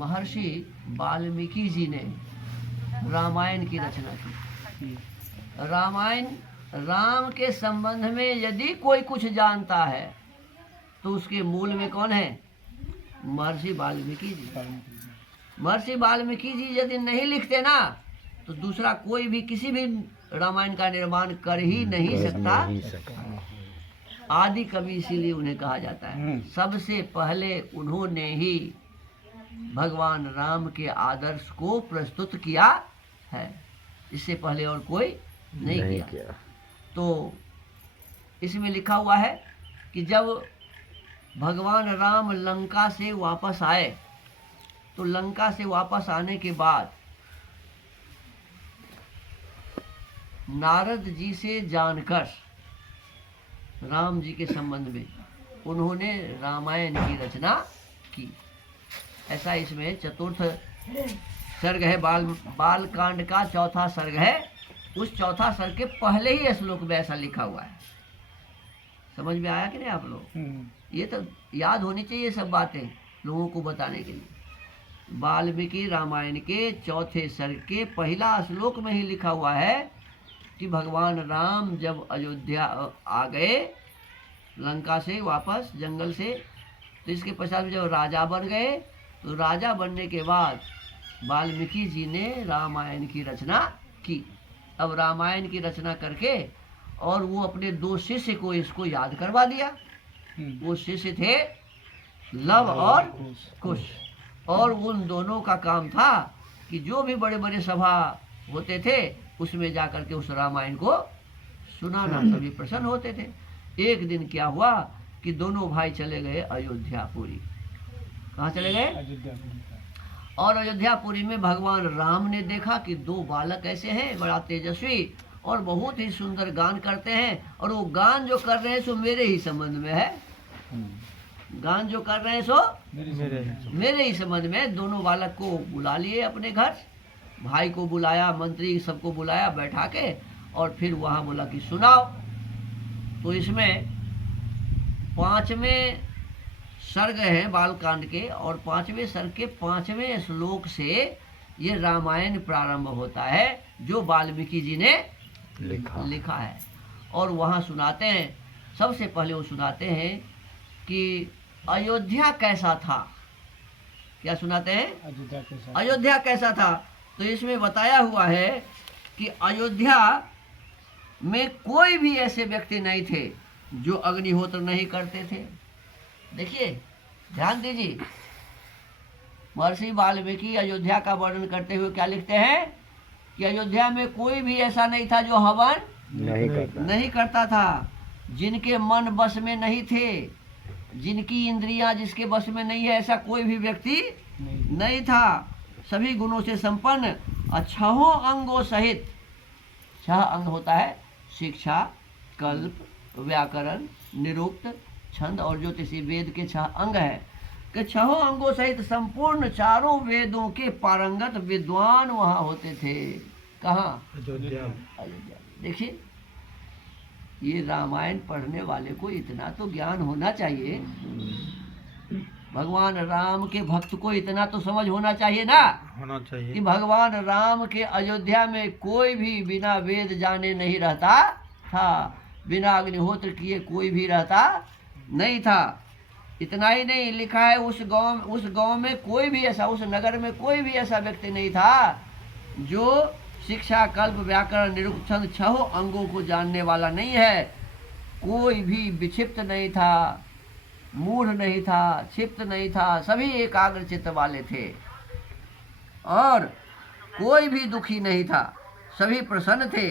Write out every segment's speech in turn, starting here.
महर्षि वाल्मीकि जी ने रामायण की रचना की। रामायण, राम के संबंध में यदि कोई कुछ जानता है तो उसके मूल में कौन है? महर्षि वाल्मीकि जी। महर्षि वाल्मीकि जी यदि नहीं लिखते ना तो दूसरा कोई भी किसी भी रामायण का निर्माण कर ही नहीं सकता। आदि कवि इसीलिए उन्हें कहा जाता है। सबसे पहले उन्होंने ही भगवान राम के आदर्श को प्रस्तुत किया है, इससे पहले और कोई नहीं किया। तो इसमें लिखा हुआ है कि जब भगवान राम लंका से वापस आए तो लंका से वापस आने के बाद नारद जी से जानकर राम जी के संबंध में उन्होंने रामायण की रचना की। ऐसा इसमें चतुर्थ सर्ग है, बाल कांड का चौथा सर्ग है। उस चौथा सर्ग के पहले ही श्लोक में ऐसा लिखा हुआ है। समझ में आया कि नहीं आप लोग? ये तो याद होनी चाहिए सब बातें लोगों को बताने के लिए। वाल्मीकि रामायण के चौथे सर्ग के पहला श्लोक में ही लिखा हुआ है कि भगवान राम जब अयोध्या आ गए लंका से वापस जंगल से, तो इसके पश्चात जब राजा बन गए तो राजा बनने के बाद वाल्मीकि जी ने रामायण की रचना की। अब रामायण की रचना करके और वो अपने दो शिष्य को इसको याद करवा दिया। वो शिष्य थे लव और कुश, और उन दोनों का काम था कि जो भी बड़े बड़े सभा होते थे उसमें जाकर के उस रामायण को सुनाना। सभी प्रसन्न होते थे। एक दिन क्या हुआ कि दोनों भाई चले गए अयोध्यापुरी। कहाँ चले गए? और अयोध्यापुरी में भगवान राम ने देखा कि दो बालक ऐसे हैं बड़ा तेजस्वी और बहुत ही सुंदर गान करते हैं, और वो गान जो कर रहे हैं सो मेरे ही संबंध में है। गान जो कर रहे हैं सो मेरे ही संबंध में। दोनों बालक को बुला लिए अपने घर, भाई को बुलाया, मंत्री सबको बुलाया बैठा के, और फिर वहाँ बोला कि सुनाओ। तो इसमें पांचवें सर्ग हैं बालकांड के, और पांचवें सर्ग के पांचवें श्लोक से ये रामायण प्रारंभ होता है जो वाल्मीकि जी ने लिखा है। और वहाँ सुनाते हैं, सबसे पहले वो सुनाते हैं कि अयोध्या कैसा था। क्या सुनाते हैं? अयोध्या कैसा था। तो इसमें बताया हुआ है कि अयोध्या में कोई भी ऐसे व्यक्ति नहीं थे जो अग्निहोत्र नहीं करते थे। देखिए, ध्यान दीजिए, महर्षि वाल्मीकि अयोध्या का वर्णन करते हुए क्या लिखते हैं कि अयोध्या में कोई भी ऐसा नहीं था जो हवन नहीं करता था, जिनके मन बस में नहीं थे, जिनकी इंद्रियां जिसके बस में नहीं है, ऐसा कोई भी व्यक्ति नहीं था। सभी गुणों से संपन्न, छहों अंगों सहित। 6 अंग होता है शिक्षा, कल्प, व्याकरण, निरुक्त, छंद और ज्योतिषी। वेद के 6 अंग है कि 6 अंगों सहित संपूर्ण चारों वेदों के पारंगत विद्वान वहाँ होते थे। कहाँ? अयोध्या। देखिए, ये रामायण पढ़ने वाले को इतना तो ज्ञान होना चाहिए, भगवान राम के भक्त को इतना तो समझ होना चाहिए ना, होना चाहिए कि भगवान राम के अयोध्या में कोई भी बिना वेद जाने नहीं रहता था, बिना अग्निहोत्र किए कोई भी रहता नहीं था। इतना ही नहीं, लिखा है उस गांव में कोई भी ऐसा, उस नगर में कोई भी ऐसा व्यक्ति नहीं था जो शिक्षा, कल्प, व्याकरण, निरुक्त, छंद 6 अंगों को जानने वाला नहीं है। कोई भी विक्षिप्त नहीं था, मूढ़ नहीं था, क्षिप्त नहीं था, सभी एकाग्र चित्त वाले थे, और कोई भी दुखी नहीं था, सभी प्रसन्न थे।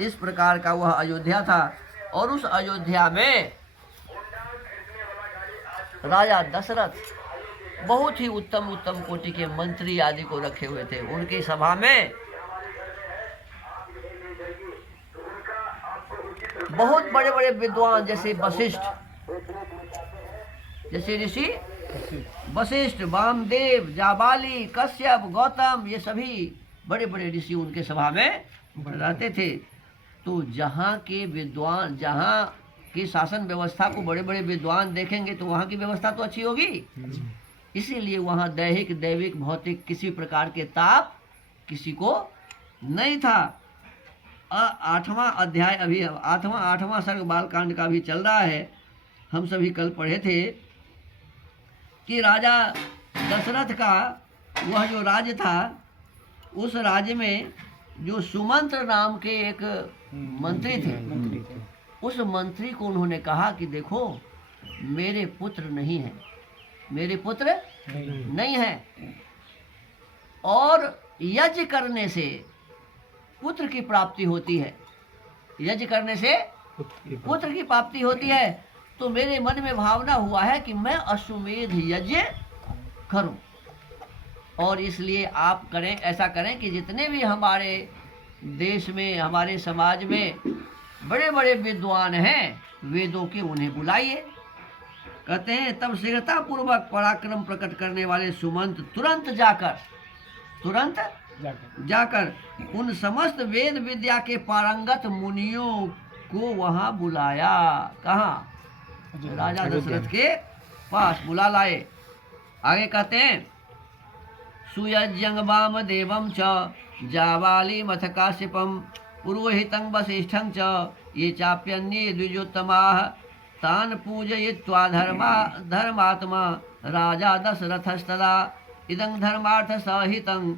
इस प्रकार का वह अयोध्या था। और उस अयोध्या में राजा दशरथ बहुत ही उत्तम उत्तम कोटि के मंत्री आदि को रखे हुए थे। उनकी सभा में बहुत बड़े बड़े विद्वान जैसे वशिष्ठ, जैसे ऋषि वशिष्ठ, वामदेव, जाबाली, कश्यप, गौतम, ये सभी बड़े बड़े ऋषि उनके सभा में रहते थे। तो जहाँ के विद्वान, जहाँ की शासन व्यवस्था को बड़े बड़े विद्वान देखेंगे तो वहाँ की व्यवस्था तो अच्छी होगी। इसीलिए वहाँ दैहिक दैविक भौतिक किसी प्रकार के ताप किसी को नहीं था। 8वां अध्याय अभी आठवां सर्ग बालकांड का भी चल रहा है। हम सभी कल पढ़े थे कि राजा दशरथ का वह जो राज्य था, उस राज्य में जो सुमंत्र नाम के एक मंत्री थे, उस मंत्री को उन्होंने कहा कि देखो मेरे पुत्र नहीं हैं, मेरे पुत्र नहीं हैं, और यज्ञ करने से पुत्र की प्राप्ति होती है, यज्ञ करने से पुत्र की प्राप्ति होती है। तो मेरे मन में भावना हुआ है कि मैं अश्वमेध यज्ञ करूं, और इसलिए आप करें, ऐसा करें कि जितने भी हमारे देश में हमारे समाज में बड़े बड़े विद्वान हैं वेदों के, उन्हें बुलाइए। कहते हैं तब शीघ्रता पूर्वक पराक्रम प्रकट करने वाले सुमंत तुरंत जाकर उन समस्त वेद विद्या के पारंगत मुनियों को वहां बुलाया। कहाँ? राजा दशरथ के पास बुला लाए। आगे कहते हैं सुयज्ञं वामदेवं च जाबाली मथ काश्यपं पुरोहितं वसिष्ठं च ये चाप्यन्ये द्विजोत्तमाः तान् पूजयित्वा धर्मात्मा राजा दशरथस्तदा इदं धर्मार्थ सहितं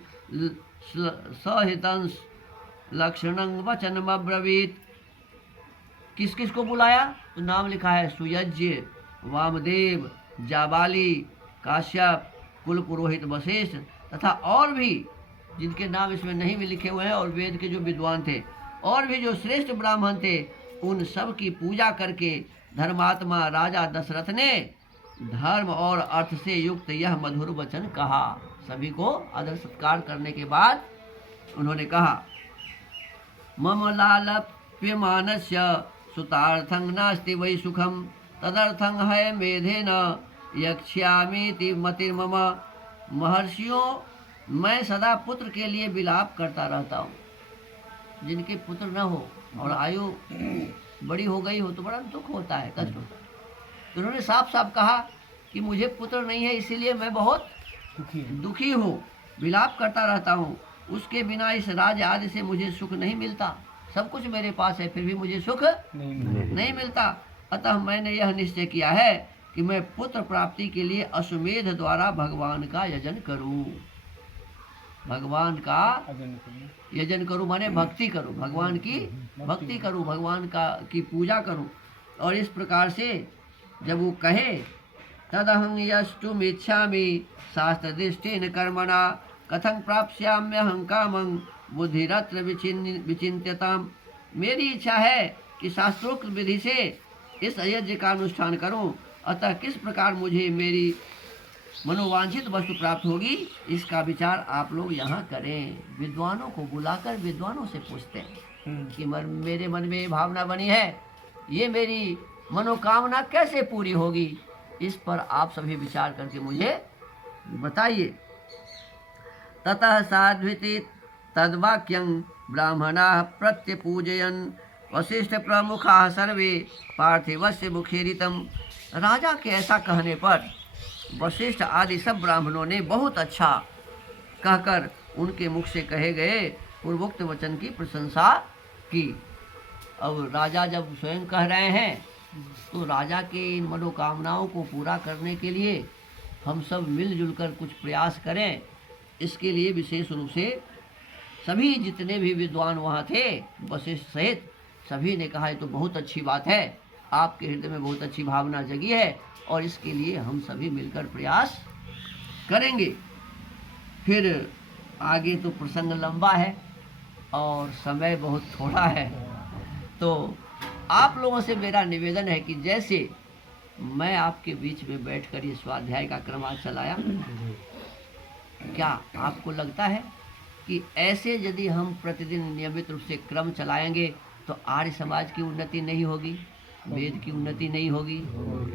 लक्षणं वचनमब्रवीत्। किस किस को बुलाया? तो नाम लिखा है सुयज्ञ, वामदेव, जाबाली, काश्यप, कुल पुरोहित वशिष्ठ तथा और भी जिनके नाम इसमें नहीं भी लिखे हुए हैं, और वेद के जो विद्वान थे और भी जो श्रेष्ठ ब्राह्मण थे, उन सब की पूजा करके धर्मात्मा राजा दशरथ ने धर्म और अर्थ से युक्त यह मधुर वचन कहा। सभी को आदर सत्कार करने के बाद उन्होंने कहा मम लालप्यमानस्य सुतार्थं नास्ति वै सुखम तदर्थं है मेधेन यक्ष्यामीति मतिर्मम। महर्षियों, मैं सदा पुत्र के लिए विलाप करता रहता हूँ। जिनके पुत्र न हो और आयु बड़ी हो गई हो तो बड़ा दुख होता है, कष्ट होता है। तो उन्होंने साफ साफ कहा कि मुझे पुत्र नहीं है, इसीलिए मैं बहुत दुखी हूँ, विलाप करता रहता हूँ। उसके बिना इस राज्य आदि से मुझे सुख नहीं मिलता। सब कुछ मेरे पास है, फिर भी मुझे सुख नहीं मिलता। अतः मैंने यह निश्चय किया है कि मैं पुत्र प्राप्ति के लिए अश्वमेध द्वारा भगवान का यजन करूं। भगवान का यजन करूं माने भक्ति करूं, भगवान की भक्ति करूं, भगवान का की पूजा करूं। और इस प्रकार से जब वो कहे तदहं यष्टुम इच्छामि शास्त्र दृष्टिन कर्मणा कथं प्राप्स्याम्यहं कामं बुद्धिरत्र विचिन्त्यताम्। मेरी इच्छा है कि शास्त्रोक्त विधि से इस यज्ञ का अनुष्ठान करूं, अतः किस प्रकार मुझे मेरी मनोवांछित वस्तु प्राप्त होगी, इसका विचार आप लोग यहाँ करें। विद्वानों को बुलाकर विद्वानों से पूछते हैं कि मेरे मन में ये भावना बनी है, ये मेरी मनोकामना कैसे पूरी होगी, इस पर आप सभी विचार करके मुझे बताइए। ततः साध्विति तद्वाक्यं ब्राह्मणाः प्रत्यपूजयन् वशिष्ठ प्रमुखाः सर्वे पार्थिवस्य मुखेरितम्। राजा के ऐसा कहने पर वशिष्ठ आदि सब ब्राह्मणों ने बहुत अच्छा कहकर उनके मुख से कहे गए पूर्वोक्त वचन की प्रशंसा की। अब राजा जब स्वयं कह रहे हैं तो राजा के इन मनोकामनाओं को पूरा करने के लिए हम सब मिलजुल कर कुछ प्रयास करें। इसके लिए विशेष रूप से सभी जितने भी विद्वान वहाँ थे वशिष्ठ सहित सभी ने कहा ये तो बहुत अच्छी बात है, आपके हृदय में बहुत अच्छी भावना जगी है और इसके लिए हम सभी मिलकर प्रयास करेंगे। फिर आगे तो प्रसंग लंबा है और समय बहुत थोड़ा है, तो आप लोगों से मेरा निवेदन है कि जैसे मैं आपके बीच में बैठकर ये स्वाध्याय का क्रम आज चलाया, क्या आपको लगता है कि ऐसे यदि हम प्रतिदिन नियमित रूप से क्रम चलाएंगे तो आर्य समाज की उन्नति नहीं होगी, वेद की उन्नति नहीं होगी,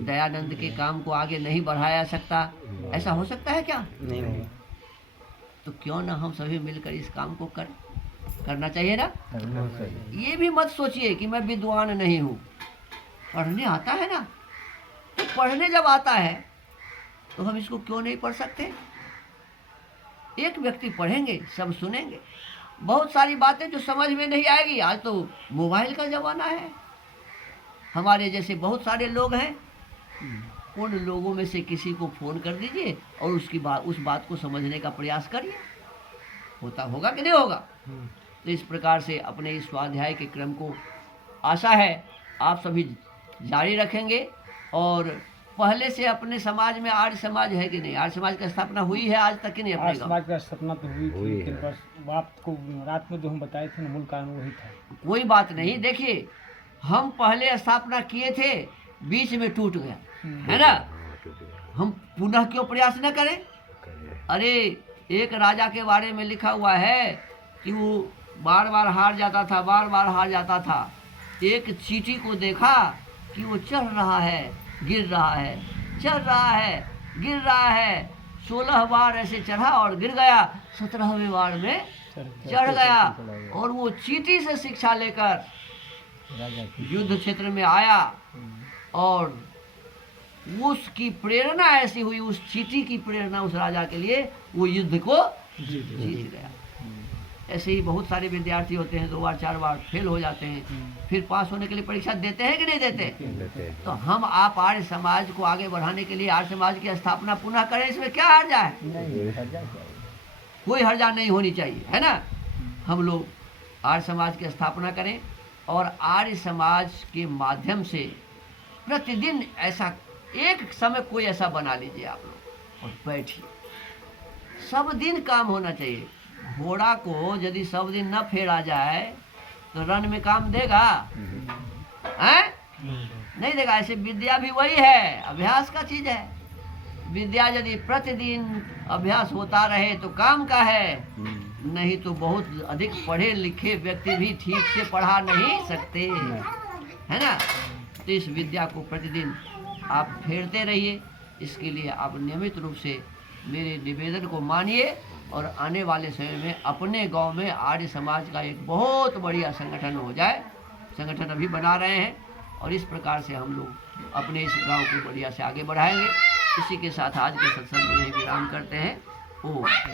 दयानंद के काम को आगे नहीं बढ़ाया सकता? ऐसा हो सकता है क्या? नहीं होगा। तो क्यों ना हम सभी मिलकर इस काम को करना चाहिए ना। ये भी मत सोचिए कि मैं विद्वान नहीं हूँ, पढ़ने आता है ना। तो पढ़ने जब आता है तो हम इसको क्यों नहीं पढ़ सकते? एक व्यक्ति पढ़ेंगे, सब सुनेंगे। बहुत सारी बातें जो समझ में नहीं आएगी, आज तो मोबाइल का ज़माना है। हमारे जैसे बहुत सारे लोग हैं, उन लोगों में से किसी को फ़ोन कर दीजिए और उस बात को समझने का प्रयास करिए, होता होगा कि नहीं होगा? तो इस प्रकार से अपने इस स्वाध्याय के क्रम को आशा है आप सभी जारी रखेंगे। और पहले से अपने समाज में आर्य समाज है कि नहीं? आर्य समाज की स्थापना हुई है आज तक कि नहीं? अपने आर्य समाज की स्थापना तो हुई थी, लेकिन बस बात को रात में जो हम बताए थे ना, मूल कारण वही था। कोई बात नहीं, देखिए हम पहले स्थापना किए थे, बीच में टूट गया, है ना? हम पुनः क्यों प्रयास न करें? अरे एक राजा के बारे में लिखा हुआ है कि वो बार बार हार जाता था, बार बार हार जाता था। एक चींटी को देखा कि वो चढ़ रहा है, गिर रहा है, चढ़ रहा है, गिर रहा है। 16 बार ऐसे चढ़ा और गिर गया, 17वें बार में चढ़ गया। और वो चींटी से शिक्षा लेकर युद्ध क्षेत्र में आया और उसकी प्रेरणा ऐसी हुई, उस चींटी की प्रेरणा उस राजा के लिए, वो युद्ध को जीत गया। ऐसे ही बहुत सारे विद्यार्थी होते हैं, 2 बार 4 बार फेल हो जाते हैं, फिर पास होने के लिए परीक्षा देते हैं कि नहीं देते? तो हम आप आर्य समाज को आगे बढ़ाने के लिए आर्य समाज की स्थापना पुनः करें, इसमें क्या हर्जा है? कोई हर्जा नहीं होनी चाहिए, है ना? हम लोग आर्य समाज की स्थापना करें और आर्य समाज के माध्यम से प्रतिदिन ऐसा एक समय कोई ऐसा बना लीजिए आप लोग और बैठिए, सब दिन काम होना चाहिए। घोड़ा को यदि सब दिन न फेरा जाए तो रन में काम देगा? हैं? नहीं देगा। ऐसे विद्या भी वही है, अभ्यास का चीज है। विद्या यदि प्रतिदिन अभ्यास होता रहे तो काम का है, नहीं तो बहुत अधिक पढ़े लिखे व्यक्ति भी ठीक से पढ़ा नहीं सकते, है ना? तो इस विद्या को प्रतिदिन आप फेरते रहिए। इसके लिए आप नियमित रूप से मेरे निवेदन को मानिए और आने वाले समय में अपने गांव में आर्य समाज का एक बहुत बढ़िया संगठन हो जाए। संगठन अभी बना रहे हैं और इस प्रकार से हम लोग अपने इस गांव को बढ़िया से आगे बढ़ाएंगे। इसी के साथ आज के सत्संग में विराम करते हैं। ओम।